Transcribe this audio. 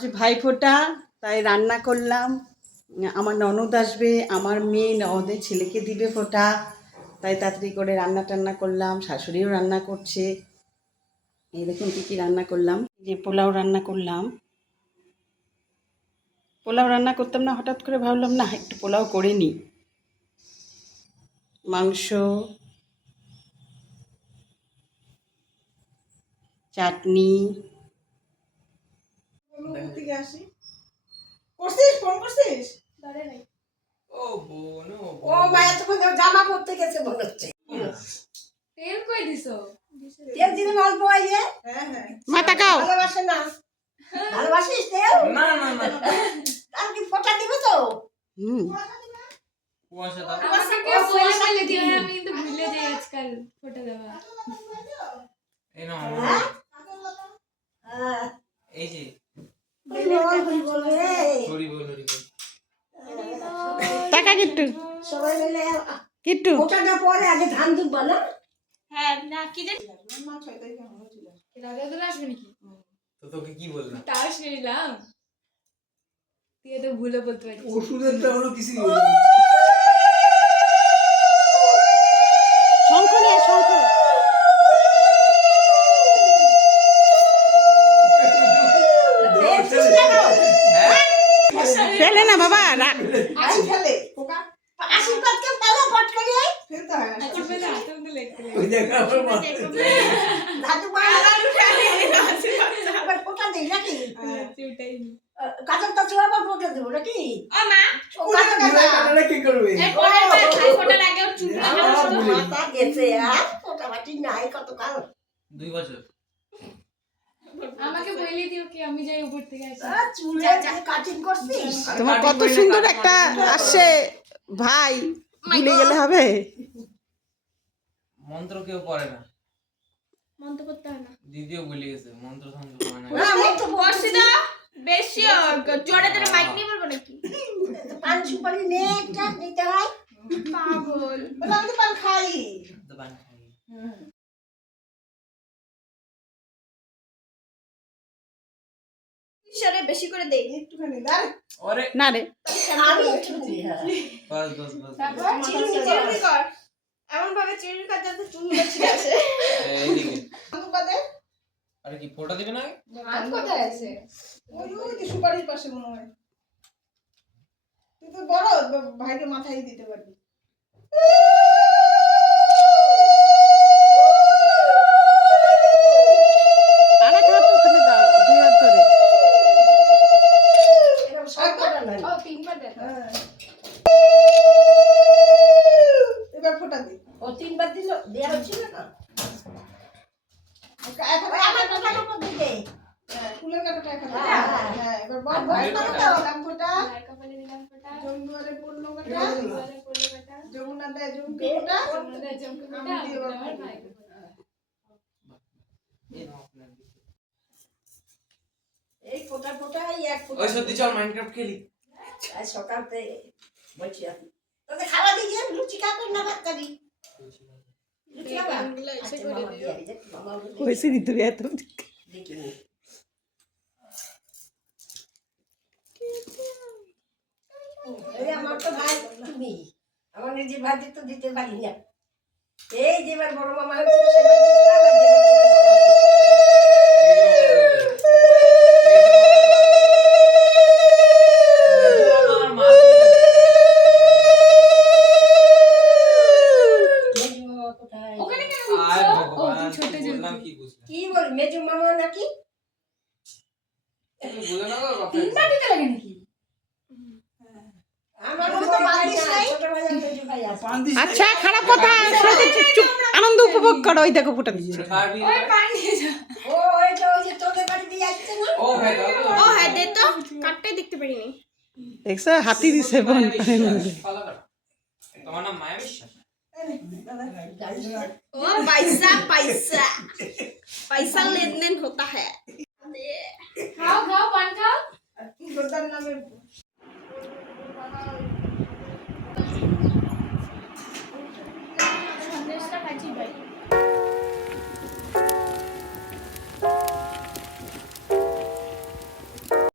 আজ ভাইফোঁটা, তাই রান্না করলাম। আমার ননদ আসবে, আমার মেয়ে ননদের ছেলেকে দিবে ফোঁটা, তাই তাড়াতাড়ি করে রান্না টান্না করলাম। শাশুড়িও রান্না করছে। এই দেখুন কী কী রান্না করলাম। যে পোলাও রান্না করলাম। পোলাও রান্না করতাম না, হঠাৎ করে ভাবলাম না একটু পোলাও করে নিই। মাংস, চাটনি। জামা পরতে গেছে মনে হচ্ছে। তেল কই দিছো? তেল দিলে অল্প আইয়ে। মা তাকাও। ভালোবাসে না। ভালোবাসিস তেল? না না না। আর কি ফোঁটা দিব তো? কুয়াশা দাও। আমাকে কেউ বলে বলে দিও, আমি কিন্তু ভুলে যাই আজকাল ফোঁটা দেওয়া। এই নাও। হ্যাঁ। এই যে বল রে। হরি বল হরি বল। টাকা কিট্টু, সবাই মিলে কিট্টু ফোঁটাটা পরে আগে ধান দুধ না। হ্যাঁ না কি জানি রাজা তো আসবে নাকি? তো তোকে কি বললাম? তাস নিলাম, তুই তো ভুলে বলতে পারিস। ওষুধেরটা হলো কিছু শঙ্খ নিয়ে শঙ্খ। ফেলে না বাবা, রাখ। খেলে পোকা আশীর্বাদ কে পেলো পট করে ফেলতে হয় না। এখন বেলা হাতে মধ্যে লেখতে ওই দেখা আমার মা। দাদু বাড়া আবার পোকা দেই নাকি? ওটাই কাজল তো চুয়া আবার পোকা দেব নাকি? ও মা কাটাটা কি করবে? এই পরের বার খাই ফোঁটার আগে ওর চুলটা কেটে দাও। মাথা গেছে আর পোকা বাটি নাই কত কাল। 2 বছর। আমাকে বলে দিও কি আমি যাই উপর থেকে আসি। চুলে যা কাটিং করছিস। তোমার কত সুন্দর একটা আসছে ভাই, ভুলে গেলে হবে? মন্ত্র কেউ পড়ে না। মন্ত্র করতে হয় না। দিদিও ভুলে গেছে মন্ত্র তন্ত্র পড়ে না। না মত বসে দাও বেশি জোরে জোরে মাইক নিয়ে বলবো নাকি? পান সুপারি নে একটা নিতে হয়। পাগল বলে আমি তো পান খাই। তো বান খাই। ইশারে বেশি করে দেই একটুখানি দাঁড়। ওরে না রে, আমি একটুখানি হ্যাঁ। বাস বাস বাস। তারপর চিরুনি কর এমন ভাবে চিরুনি কর যাতে চুল বেশি আসে। এইদিকে। বাদে আরে কি ফোঁটা দিবে না? হাত কোথায় আছে? ওই যে সুপারির পাশে মনে হয়। তুই তো বড় ভাইকে মাথায় দিতে পারবি। আরেক হাত ওখানে দাও, দুই হাত ধরে। এরকম সব করা নাই। ও তিনবার দেখ। হ্যাঁ। এবার ফোঁটা দি। ও তিনবার দিল দেয়া হচ্ছিল না। এখন আমার ফোঁটার উপর দিতে। হ্যাঁ ফুলের কাঁটাটা এখন। হ্যাঁ এবার বল বল দিলাম ফোঁটা। আর কপালে দিলাম ফোঁটা। জঙ্গুয়ারে পড়লো কাঁটা। জঙ্গুয়ারে পড়লো কাঁটা। যমুনা দেয় জমকে ফোঁটা। আমাদের জমকে ফোঁটা, আমি দিয়ে আমার ভাইকে ফোঁটা। এই নাও আপনার দিকে। এই ফোঁটা ফোঁটাই এক ফোঁটা। ওই সত্যি চল মাইনক্রাফট খেলি। আজ সকালতে বলছি আমি তোকে খাওয়া দিয়ে লুচি খাবেন না ভাত খাবি? লুচি খাবা? এগুলো এসে আচ্ছা, করে মামা দিও। দিয়ে দিই, মামা বলে দিই। হয়েছে ভিতরে এত। দেখিনি। এই আমার তো ভাই তুমি আমার নিজের ভাই তো দিতে পারি না। এই যেবার বড় মামা হয়েছিল সেবার দিয়েছিল, আবার যেবার ছোট মামা মেজো মামা কোথায়? ওখানে কেন আয় দিচ্ছ? ও ভগবান ছোট কি বললাম জলদি। কি বুঝলাম? কি বল মেজো মামা নাকি? তুমি বুঝো না গো কথা। তিনবার দিতে লাগে নাকি? আমার তো বাদিস নাই। ছোট ভাই আর মেজো ভাই আছে। আচ্ছা, খারাপ কথা। চুপ, আনন্দ উপভোগ করো। ওই দেখো ফোঁটা দিচ্ছে। খাবি? ওই পান নিয়ে যা। ও ওই যে তোদের বাড়ি দিয়ে আসছে না? ও হ্যাঁ দাও তো। ও হ্যাঁ দে তো, কাটটাই দেখতে পারিনি। দেখছো, হাতি দিছে বোন। ফলো করো। তোমার নাম মায়া বিশ্বাস? ओ पैसा पैसा पैसा लेन देन होता है। खाओ खाओ पान खाओ। গোদার নামে